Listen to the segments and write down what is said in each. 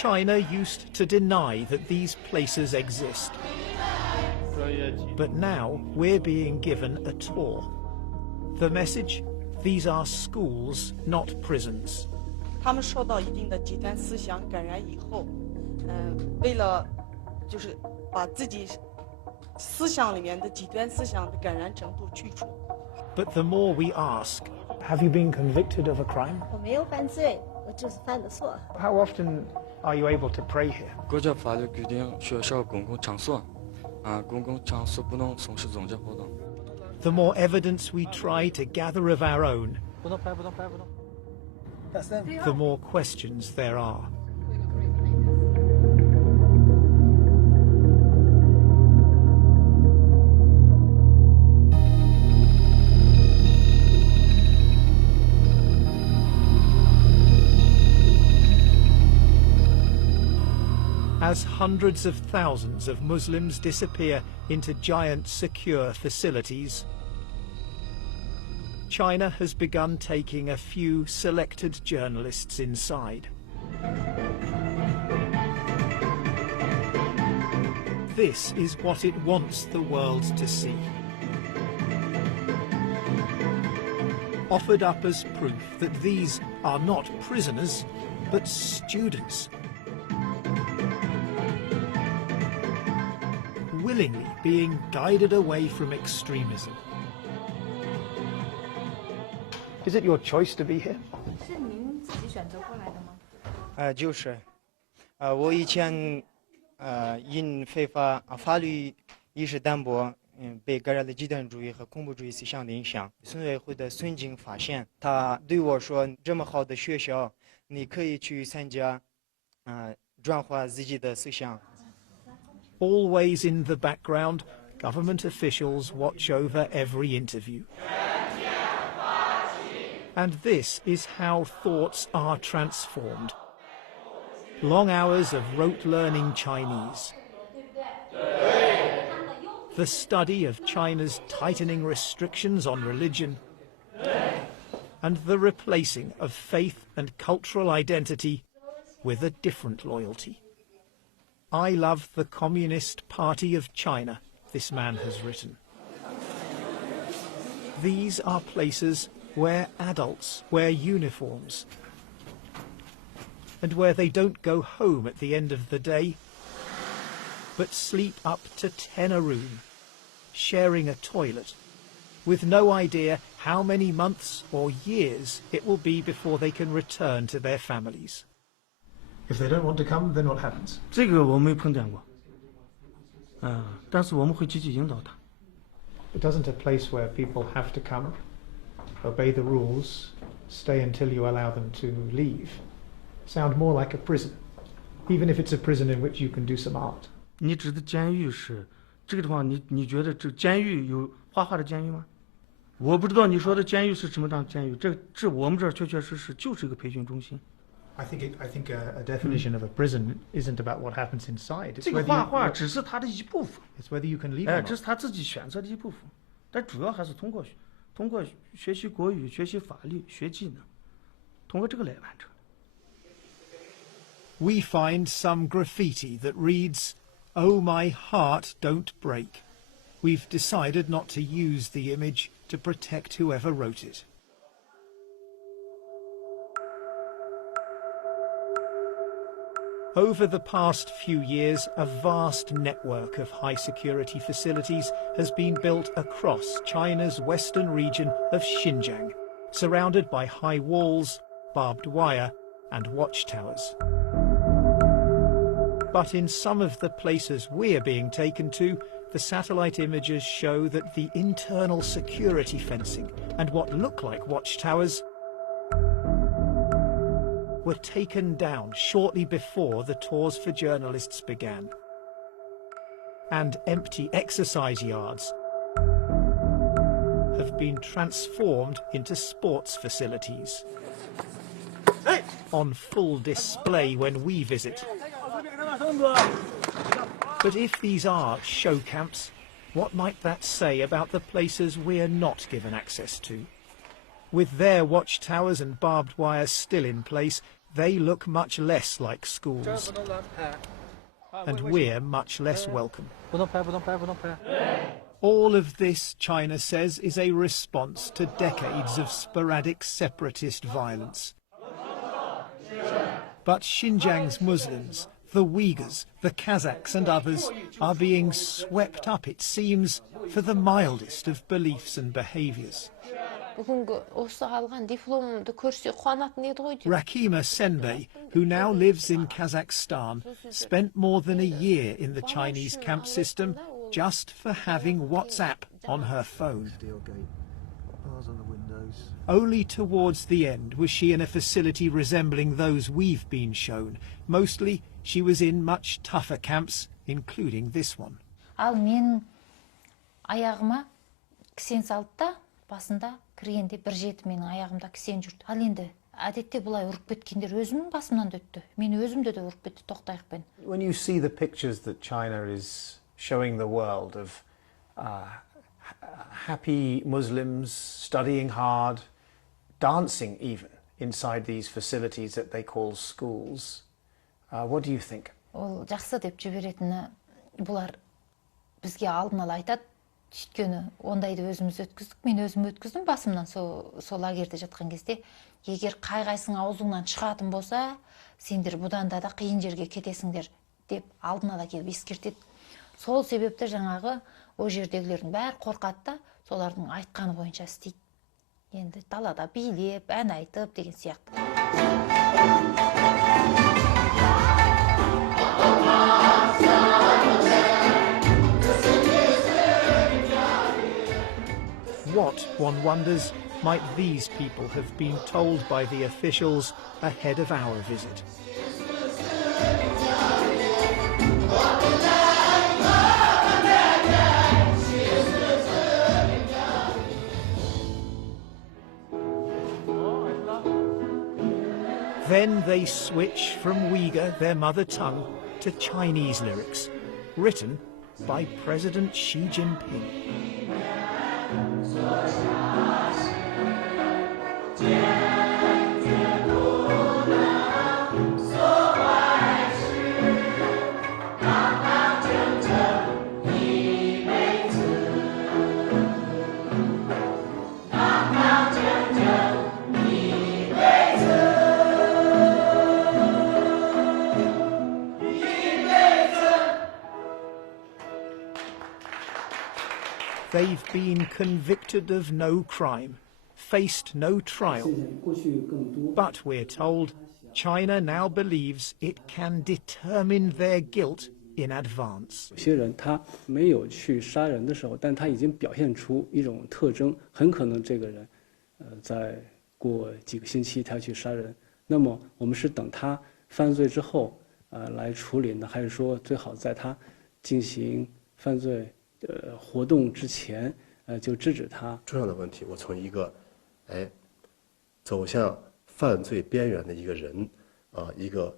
China used to deny that these places exist. But now we're being given a tour. The message? These are schools, not prisons. 他们受到一定的极端思想感染以后，为了就是把自己思想里面的极端思想的感染程度去除。But the more we ask, have you been convicted of a crime? 我没有犯罪，我就是犯的错。 How often are you able to pray here? 国家法律规定，学校公共场所，公共场所不能从事宗教活动。 The more evidence we try to gather of our own, the more questions there are. As hundreds of thousands of Muslims disappear into giant secure facilities, China has begun taking a few selected journalists inside. This is what it wants the world to see. Offered up as proof that these are not prisoners, but students. Willingly being guided away from extremism. Is it your choice to be here? 是您自己选择过来的吗？就是，我以前因非法法律意识淡薄，被感染了极端主义和恐怖主义思想的影响。村委会的孙经发现，他对我说：“这么好的学校，你可以去参加，转化自己的思想。” Always in the background, government officials watch over every interview. And this is how thoughts are transformed. Long hours of rote learning Chinese. The study of China's tightening restrictions on religion. And the replacing of faith and cultural identity with a different loyalty. I love the Communist Party of China, this man has written. These are places where adults wear uniforms and where they don't go home at the end of the day, but sleep up to 10 a room, sharing a toilet, with no idea how many months or years it will be before they can return to their families. If they don't want to come, then what happens? 这个我没碰见过，但是我们会积极引导他。 It doesn't a place where people have to come, obey the rules, stay until you allow them to leave, sound more like a prison, even if it's a prison in which you can do some art. 你指的监狱是这个地方，你觉得这监狱有画画的监狱吗？我不知道你说的监狱是什么样的监狱，这我们这儿确确实实就是一个培训中心。 I think a definition of a prison isn't about what happens inside. It's 这个画画只是他的一部分。 It's whether you can leave or not. 这是他自己选择的一部分，但主要还是通过学习国语、学习法律、学技能，通过这个来完成。 We find some graffiti that reads, "Oh my heart, don't break." We've decided not to use the image to protect whoever wrote it. Over the past few years, a vast network of high-security facilities has been built across China's western region of Xinjiang, surrounded by high walls, barbed wire, and watchtowers. But in some of the places we're being taken to, the satellite images show that the internal security fencing and what look like watchtowers were taken down shortly before the tours for journalists began. And empty exercise yards have been transformed into sports facilities. On full display when we visit. But if these are show camps, what might that say about the places we're not given access to? With their watchtowers and barbed wire still in place, they look much less like schools. And we're much less welcome. All of this, China says, is a response to decades of sporadic separatist violence. But Xinjiang's Muslims, the Uyghurs, the Kazakhs and others are being swept up, it seems, for the mildest of beliefs and behaviours. Rakima Senbei, who now lives in Kazakhstan, spent more than a year in the Chinese camp system just for having WhatsApp on her phone. Only towards the end was she in a facility resembling those we've been shown. Mostly she was in much tougher camps, including this one. Басында кіргенде бір жеті менің аяғымда кісен жүрді. Ал енді әдетте бұлай ұрып кеткендер өзімнің басымнан өтті. Мен өзімді де ұрып кетті тоқтайықпен. When you see the pictures that China is showing the world of happy Muslims studying hard, dancing even inside these facilities that they call schools, what do you think? Ол жақсы деп жіберетіні бұлар бізге алдын ала айтады. Өйткені ондайды өзіміз өткіздік, мен өзім өткіздім басымнан сол лагерьде жатқан кезде. Егер қай-қайсың аузыңнан шығатын болса, сендер бұдан да қиын жерге кетесіңдер деп алдын ала келіп ескертеді. Сол себепті жаңағы о жердегілердің бәрі қорқады да, солардың айтқаны бойынша істейді. Енді далада билеп, ән айтып деген сияқты. What, one wonders, might these people have been told by the officials ahead of our visit? Then they switch from Uyghur, their mother tongue, to Chinese lyrics, written by President Xi Jinping. They've been convicted of no crime, faced no trial. But we're told China now believes it can determine their guilt in advance. 有些人他没有去杀人的时候，但他已经表现出一种特征，很可能这个人，在过几个星期他去杀人。那么我们是等他犯罪之后，来处理呢，还是说最好在他进行犯罪活动之前，就制止他？重要的问题，我从一个，走向犯罪边缘的一个人，一个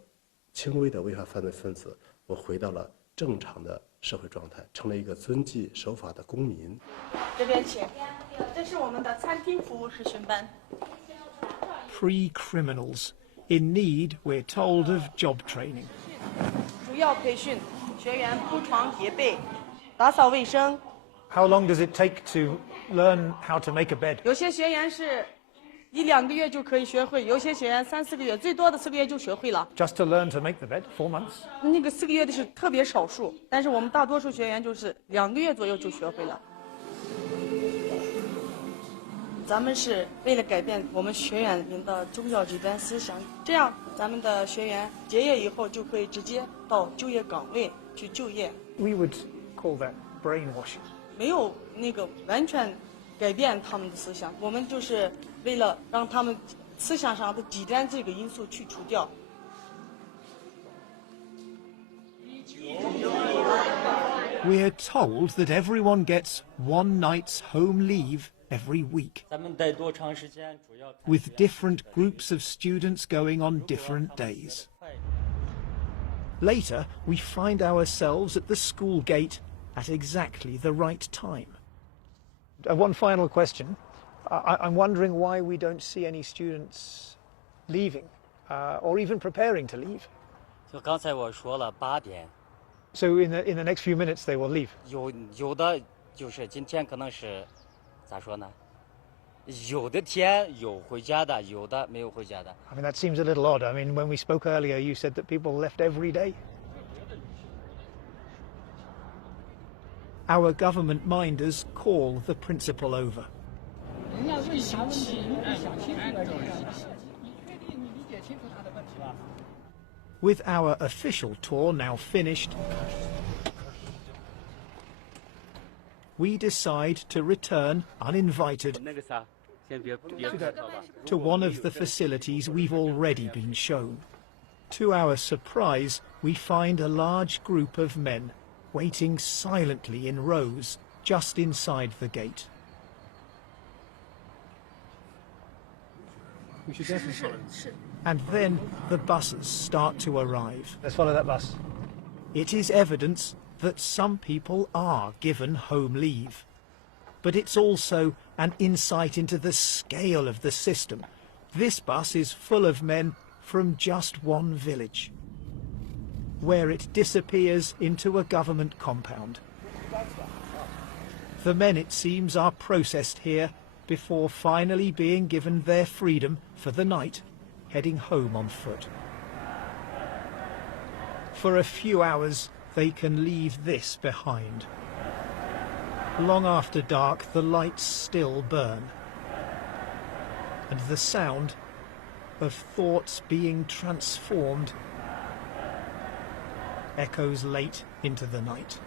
轻微的违法犯罪分子，我回到了正常的社会状态，成了一个遵纪守法的公民。这边请，这是我们的餐厅服务实训班。Pre-criminals in need, we're told, of job training. 主要培训学员铺床叠被。打扫卫生。 How long does it take to learn how to make a bed? 有些学员是1-2个月就可以学会，有些学员3-4个月，最多的4个月就学会了。Just to learn to make the bed, 4 months? 那个4个月的是特别少数，但是我们大多数学员就是2个月左右就学会了。咱们是为了改变我们学员们的宗教极端思想，这样咱们的学员结业以后就可以直接到就业岗位去就业。We would call that brainwashing. 没有那个完全改变他们的思想，我们就是为了让他们思想上的极端这个因素去除掉。We're told that everyone gets 1 night's home leave every week, with different groups of students going on different days. Later, we find ourselves at the school gate at exactly the right time. One final question. I'm wondering why we don't see any students leaving or even preparing to leave. 就刚才我说了8点， So in the next few minutes they will leave. 有的就是今天可能是咋说呢？有的天有回家的，有的没有回家的。 I mean, that seems a little odd. I mean, when we spoke earlier, you said that people left every day. Our government minders call the principal over. With our official tour now finished, we decide to return uninvited to one of the facilities we've already been shown. To our surprise, we find a large group of men waiting silently in rows just inside the gate. And then the buses start to arrive. Let's follow that bus. It is evidence that some people are given home leave. But it's also an insight into the scale of the system. This bus is full of men from just one village, where it disappears into a government compound. The men, it seems, are processed here before finally being given their freedom for the night, heading home on foot. For a few hours, they can leave this behind. Long after dark, the lights still burn, and the sound of thoughts being transformed echoes late into the night.